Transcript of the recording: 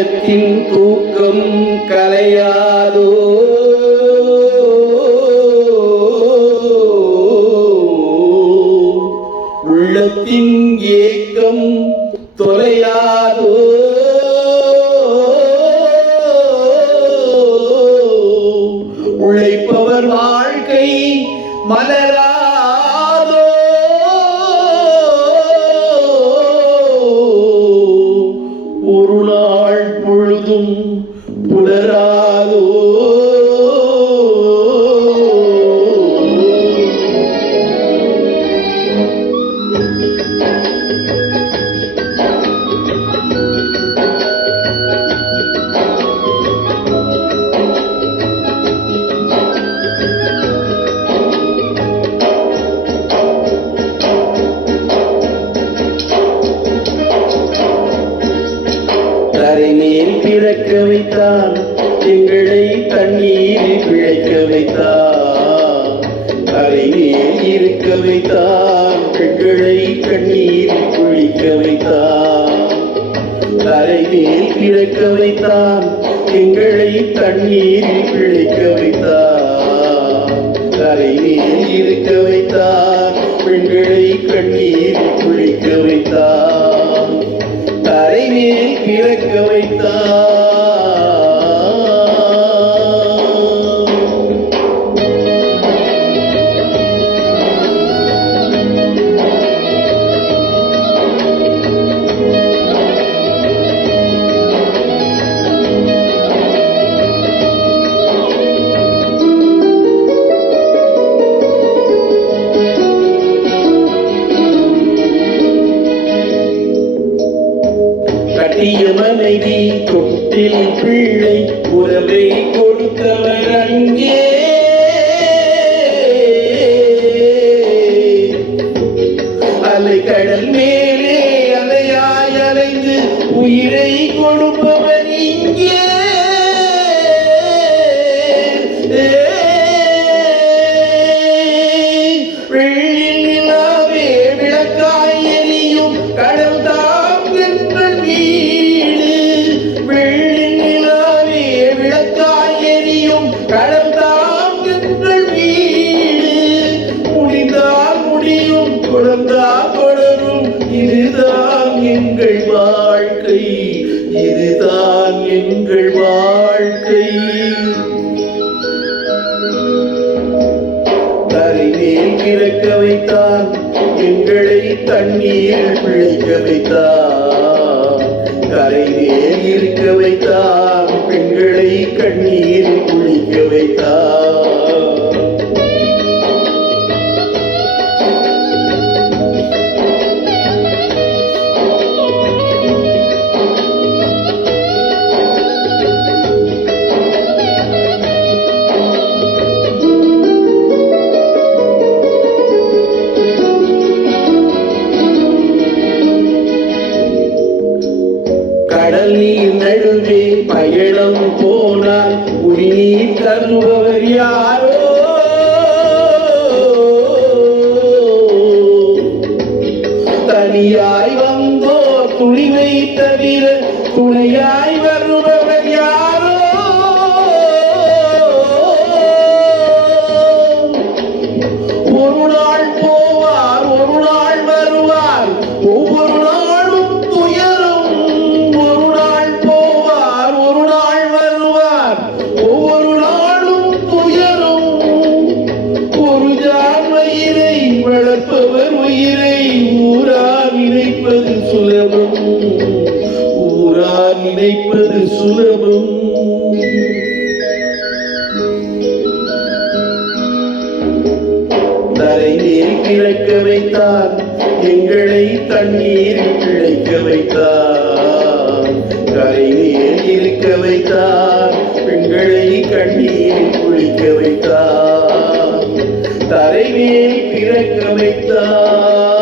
உலகத்தின் தூக்கம் கலையாதோ உள்ளத்தின் ஏக்கம் தொலையாதோ உழைப்பவர் வாழ்க்கை மலராதோ ஒரு நாள் பொழுதும் புலராதோ தரைமேல் பிறக்க வைத்தான் எங்களை தண்ணீரில் பிழைக்க வைத்தான் தரைமேல் இருக்க வைத்தான் பெண்களை கண்ணீரில் குளிக்க வைத்தான் தரைமேல் பிறக்க வைத்தான் எங்களை தண்ணீரில் பிழைக்க வைத்தான் தரைமேல் இருக்க வைத்தான் பெண்களை கண்ணீரில் குளிக்க வைத்தான் தரைமேல் பிறக்க வைத்தான் கட்டிய மனைவி தொட்டில் பிள்ளை உறவை கொடுத்தவர் அங்கே அலை கடல் மேலே அலையாய் அலைந்து உயிரை கொடுப்பவர் இங்கே வெள்ளில் நிலாவே விளக்காய் எரியும் கடல் தாம் எங்கள் வீடு வெள்ளில் நிலாவே விளக்காய் எரியும் கடல் தாம் எங்கள் வீடு முடிந்தால் முடியும் தொடர்ந்தால் தொடரும் இதுதான் எங்கள் வாழ்க்கை இதுதான் எங்கள் வாழ்க்கை தரைமேல் பிறக்க வைத்தான் எங்களை தண்ணீரில் பிழைக்க வைத்தான் கரைமேல் இருக்க வைத்தான் பெண்களை கண்ணீரில் குளிக்க வைத்தான் கடல் நீர் நடுவே பயணம் போனால் உயிர் தருபவர் யாரோ தனியாய் வந்தோ துணிவை தவிர துணையாய் வருபவர் யாரோ ஒரு நாள் போவார் ஒரு நாள் வருவார் ஒவ்வொரு நாளும் துயரும் ஒரு நாள் போவார் ஒரு நாள் வருவார் ஒவ்வொரு நாளும் துயரும் ஒரு ஜான் வயிறை வளர்ப்பவர் உயிரை ஊரா நினைப்பது சுலபம் ஊரா நினைப்பது சுலபம் தரைமேல் பிறக்க வைத்தான் எங்களை தண்ணீரில் பிழைக்க வைத்தான் கரைமேல் இருக்க வைத்தான் பெண்களை கண்ணீரில் குளிக்க வைத்தான் தரைமேல் பிறக்க வைத்தான்